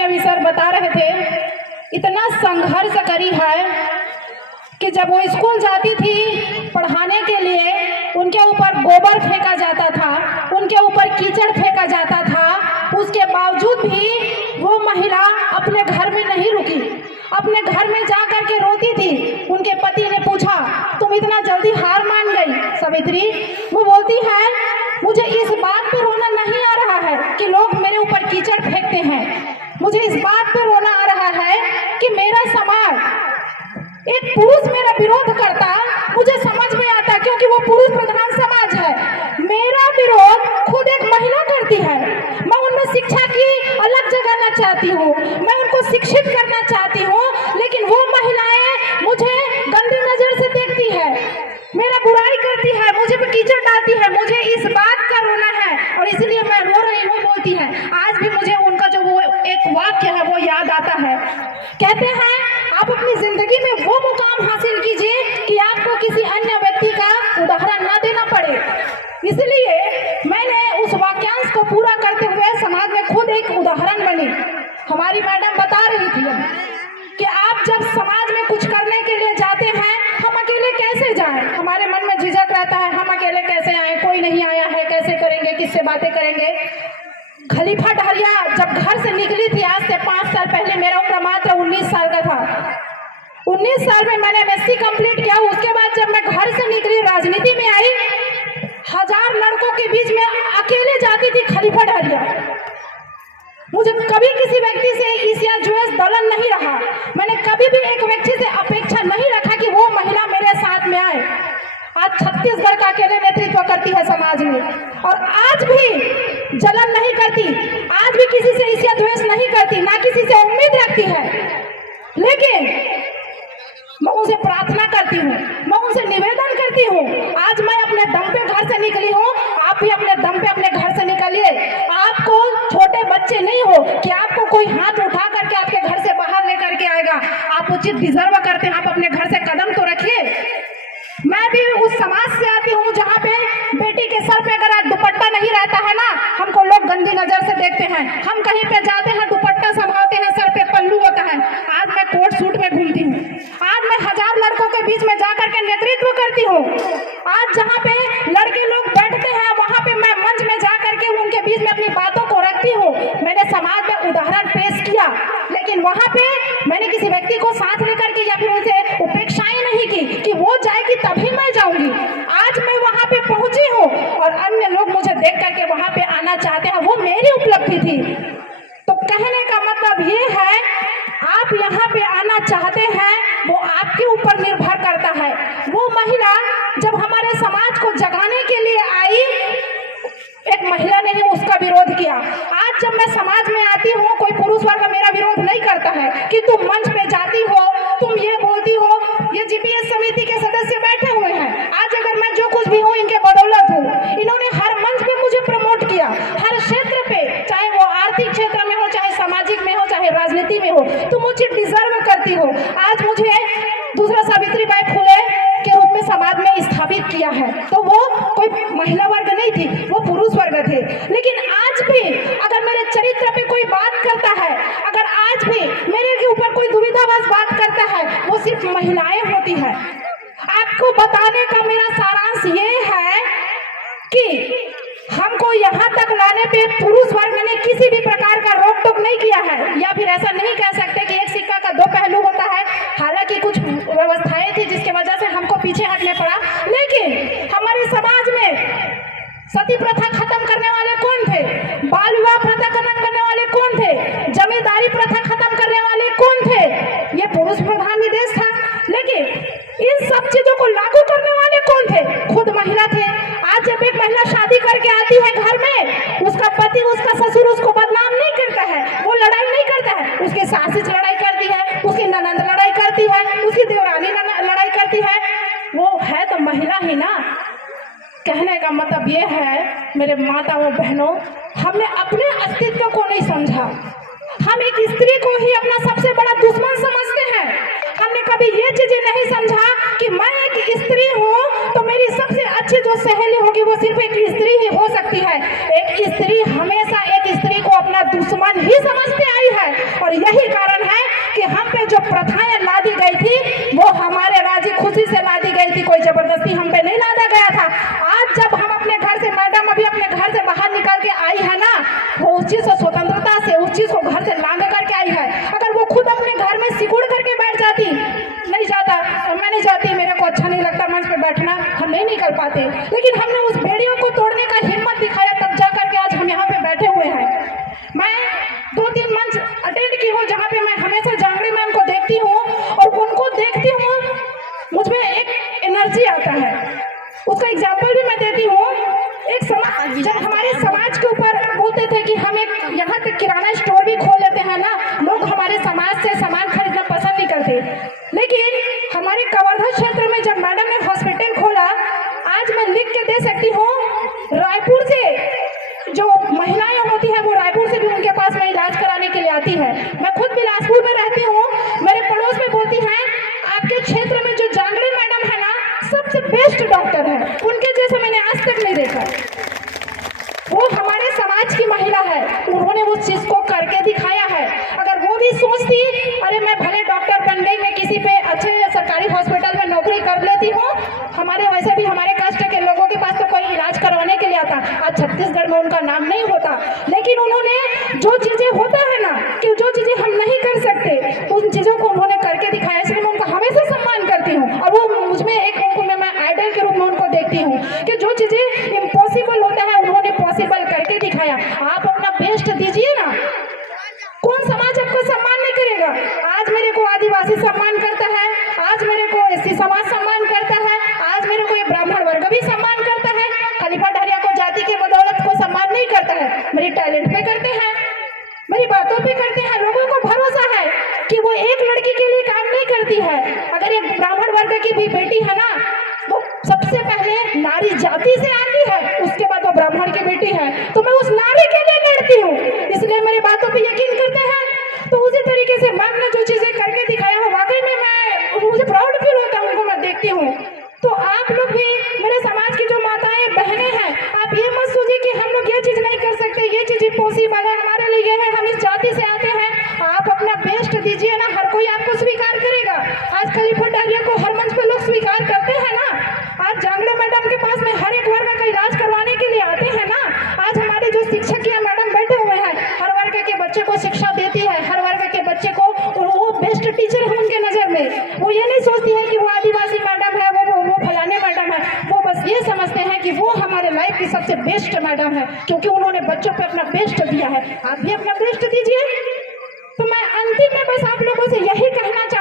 में अभी सर बता रहे थे, इतना संघर्ष करी है कि जब वो स्कूल जाती थी पढ़ाने के लिए, उनके ऊपर गोबर फेंका जाता था, उनके ऊपर कीचड़ फेंका जाता था, उसके बावजूद भी वो महिला अपने घर में नहीं रुकी, अपने घर में जा कर के रोती थी। उनके पति ने पूछा, तुम इतना जल्दी हार मान गई सावित्री? वो बोलती है, मुझे इस बात पे रोना नहीं आ रहा है कि लोग मेरे ऊपर कीचड़ फेंकते हैं, मुझे इस बात पे रोना आ रहा है कि मेरा समाज, एक पुरुष मेरा विरोध करता, मुझे समझ में आता क्योंकि वो पुरुष प्रधान समाज है। मेरा विरोध खुद एक महिला करती है। मैं उनमें शिक्षा की अलग जगाना चाहती हूँ, मैं उनको शिक्षित करना चाहती हूँ, लेकिन वो महिलाएं मुझे गंदी नजर से देखती है, मेरा बुराई करती है, मुझे पे कीचड़ डालती है। मुझे इस बात का रोना है और इसलिए मैं रो रही हूँ, बोलती है। आज भी मुझे उनका जो वो एक वाक्य है वो याद आता है। कहते हैं, आप अपनी जिंदगी में वो मुकाम हासिल कीजिए कि आपको किसी अन्य व्यक्ति का उदाहरण न देना पड़े। इसलिए मैंने उस वाक्यांश को पूरा करते हुए समाज में खुद एक उदाहरण बनी। हमारी मैडम बता रही थी कि आप जब समाज में कुछ करने के लिए जाते हैं, हम अकेले कैसे जाएं? हमारे मन में झिझक रहता है, हम अकेले कैसे आए, कोई नहीं आया है, कैसे करेंगे, किससे बातें करेंगे। खलीफा डहरिया जब घर से निकली थी, आज से 5 साल पहले, मेरा उम्र मात्र 19 साल का था। 19 साल में मैंने MSc कंप्लीट किया। उसके बाद जब मैं घर से निकली, राजनीति में आई, 1000 लड़कों के बीच में अकेले जाती थी खलीफा डहरिया। मुझे कभी किसी व्यक्ति से ईर्ष्या द्वेष दलन नहीं रहा। मैंने कभी भी एक व्यक्ति से अपेक्षा नहीं रखा कि वो महिला मेरे साथ में आए। आज छत्तीसगढ़ का अकेले नेतृत्व करती है समाज में, और आज भी जलन नहीं करती, आज भी किसी से ईर्ष्या द्वेष नहीं करती, ना किसी से उम्मीद रखती है। लेकिन मैं उनसे प्रार्थना करती हूँ, मैं उनसे निवेदन करती हूँ, आज मैं अपने दम पे घर से निकली हूँ, आप भी अपने दम पे अपने घर से निकलिए। आपको छोटे बच्चे नहीं हो कि आपको कोई हाथ उठा करके आपके घर से बाहर लेकर के आएगा। आप उचित डिजर्व करते हैं, आप अपने घर से कदम तो रखिए। मैं भी उस समाज से आती हूँ जहाँ पे बेटी के सर पे अगर आज दुपट्टा नहीं रहता है ना, हमको लोग गंदी नजर से देखते हैं। हम कहीं पे जाते हैं, दुपट्टा संभालते हैं, सर पे पल्लू होता है। आज मैं कोट सूट में घूमती हूँ, आज मैं 1000 लड़कों के बीच में जाकर के नेतृत्व करती हूँ। आज जहाँ पे लड़के लोग बैठते हैं, वहाँ पे मैं मंच में जा करके उनके बीच में अपनी बातों को रखती हूँ। मैंने समाज में उदाहरण पेश किया, लेकिन वहाँ पे मैंने किसी व्यक्ति को साथ लेकर के या फिर उनसे उपेक्षाएं नहीं की कि वो जाएगी तभी मैं जाऊंगी। आज मैं वहाँ पे पहुंची हूँ और अन्य लोग मुझे देख करके वहाँ पे आना चाहते हैं, वो मेरी उपलब्धि थी। तो कहने का मतलब ये है, आप यहाँ पे आना चाहते हैं, वो आपके ऊपर निर्भर करता है। वो महिला जब हमारे समाज को जगाने के लिए आई, एक महिला ने ही उसका विरोध किया। आज जब मैं समाज में आती हूँ, कोई पुरुष वर्ग मेरा विरोध नहीं करता है कि तुम मंच पे जाती हो, तुम ये बोलती हो। ये GPS समिति के सदस्य बैठे हुए हैं, आज अगर मैं जो कुछ भी हूँ इनके बदौलत हूँ। इन्होंने हर मंच पे मुझे प्रमोट किया, हर क्षेत्र पे, चाहे वो आर्थिक क्षेत्र में हो, चाहे सामाजिक में हो, चाहे राजनीति में हो। तुम मुझे डिजर्व करती हो। आज मुझे दूसरा सावित्रीबाई फुले के रूप में समाज में स्थापित किया है, तो वो कोई महिला वर्ग नहीं थी, वो पुरुष वर्ग थे। लेकिन आज भी अगर मेरे चरित्र पे कोई बात करता है, अगर आज भी मेरे के ऊपर कोई दुविधावश बात करता है, वो सिर्फ महिलाएं होती है। आपको बताने का मेरा सारांश ये है कि हमको यहाँ तक लाने पे पुरुष वर्ग ने किसी भी प्रकार का रोक टोक नहीं किया है, या फिर ऐसा नहीं कह सकते कि एक सिक्का का 2 पहलू होता है। हालांकि कुछ व्यवस्थाएं थी जिसकी वजह से हमको पीछे हटने पड़ा, लेकिन हमारे समाज में सती प्रथा खत्म करने वाले कौन थे? बाल विवाह प्रथा खत्म करने वाले कौन थे? जमींदारी प्रथा खत्म करने वाले कौन थे? ये पुरुष प्रधान देश था। लेकिन इन सब चीजों को लागू करने वाले कौन थे? खुद महिला थे। आज जब एक महिला शादी करके आती है घर में, उसका पति, उसका ससुर उसको बदनाम नहीं करता है, वो लड़ाई नहीं करता है, उसकी सास लड़ाई करती है, उसकी ननंद लड़ाई करती है, उसकी देवरानी लड़ाई करती है, वो है तो महिला ही ना। कहने का मतलब ये है मेरे माता व बहनों, हमने अपने अस्तित्व को नहीं समझा। हम एक स्त्री को ही अपना सबसे बड़ा दुश्मन समझते हैं। हमने कभी ये चीजें नहीं समझा कि मैं एक स्त्री हूँ तो मेरी सबसे अच्छी जो सहेली होगी वो सिर्फ एक स्त्री ही हो सकती है। एक स्त्री हमेशा एक स्त्री को अपना दुश्मन ही समझते आई है। और यही कारण है कि हम पे जो प्रथाएं लादी गई थी वो हमारे राजी खुशी से लादी गई थी, कोई जबरदस्ती हम पे नहीं लादा गया था। आज जब हम अपने घर से, मैडम अभी अपने घर से बाहर निकल के आई है ना, वो उस चीज से स्वतंत्रता से उस चीज को घर से लांग करके आई है। अगर वो खुद अपने घर में सिकुड़ करके बैठ जाती, नहीं जाता, मैं नहीं जाती, मेरे को अच्छा नहीं लगता मंच पे बैठना, हम नहीं निकल पाते, लेकिन हमने उस बेड़ियों को तोड़ने का हिम्मत दिखाया, तब जा करके आज हम यहाँ पे बैठे हुए हैं। मैं 2-3 मंच अटेंड की हूँ जहाँ पे मैं हमेशा जांगड़ी मैम को देखती हूँ और उनको देखती हूँ मुझमें एक एनर्जी आता है। उसका एग्जाम्पल भी मैं देती हूँ। एक समाज, जब हमारे समाज के ऊपर बोलते थे कि हम एक यहाँ तक किराना स्टोर भी खोल लेते हैं ना, लोग हमारे समाज से सामान खरीदना पसंद नहीं करते, लेकिन हमारे कवर्धा क्षेत्र में जब मैडम ने हॉस्पिटल खोला, आज मैं लिख के दे सकती हूँ, रायपुर से जो महिलाएं होती हैं वो रायपुर से भी उनके पास में इलाज कराने के लिए आती है। मैं खुद बिलासपुर में रहती हूँ, मेरे पड़ोस में बोलती हैं आपके क्षेत्र में जो जांगड़ी मैडम है ना, सबसे बेस्ट डॉक्टर है, उनके जैसे मैंने आज तक नहीं देखा। वो हमारे समाज की महिला है, उन्होंने उस चीज को करके दिखाया है। अगर वो भी सोचती अरे मैं भले डॉक्टर बन गई, मैं किसी पे अच्छे सरकारी हॉस्पिटल में नौकरी कर लेती हूँ, हमारे वैसे भी हमारे कास्ट के लोगों के पास तो कोई इलाज करवाने के लिए आता, आज छत्तीसगढ़ में उनका नाम नहीं होता, लेकिन उन्होंने जो चीजें होता है ना कि जो चीजें हम नहीं कर सकते, उन चीजों को उन्होंने करके दिखाया, इसलिए मैं उनका हमेशा सम्मान करती हूँ। और वो मुझमें एक, उनको मैं आइडल के रूप में उनको देखती हूँ कि जो चीजें इम्पॉसिबल होता है उन्होंने पॉसिबल करके दिखाया। आप अपना बेस्ट दीजिए ना, कौन समाज आपको सम्मान नहीं करेगा? आज मेरे को आदिवासी सम्मान करता है, आज मेरे को एससी समाज सम्मान करता है, आज मेरे को ये ब्राह्मण वर्ग भी सम्मान करता है। खलीफा ढारिया को जाति के बदौलत को सम्मान नहीं करता है, मेरी टैलेंट पे करते हैं, मेरी बातों पे करते हैं। लोगों को भरोसा है कि वो एक लड़की के लिए काम नहीं करती है। अगर एक ब्राह्मण वर्ग की भी बेटी है ना, वो सबसे पहले नारी जाति से आती है, उसके बाद वो ब्राह्मण की बेटी है, तो मैं उस नारी के लिए लड़ती हूँ, इसलिए मेरी बातों पे यकीन करते हैं। तो उसी तरीके से मैम ने जो चीजें करके दिखाया हो, वाकई में मुझे प्राउड फील होता है, उनको मैं देखती हूँ। तो आप लोग भी, मेरे समाज की जो माताएं बहनें हैं, आप ये मत सोचिए कि हम लोग ये चीज नहीं कर सकते, ये चीज इम्पॉसिबल है हमारे लिए है, हम इस जाति से आते हैं। आप अपना बेस्ट दीजिए ना, हर कोई आपको स्वीकार करेगा। आज खलीफा ढारिया को हर मंच पे लोग स्वीकार करते हैं ना, आज जांगड़े मैडम के पास में हर एक वर्ग का इलाज करवाने के लिए आते हैं ना। आज हमारे जो शिक्षक या मैडम बैठे हुए हैं, हर वर्ग के बच्चे को शिक्षा देती है, हर वर्ग के बच्चे को, वो बेस्ट टीचर है उनके नजर में। वो ये नहीं सोचती है कि वो आदिवासी मैडम है, वो फलाने मैडम है, वो बस ये समझते हैं कि वो हमारे लाइफ की सबसे बेस्ट मैडम है, क्योंकि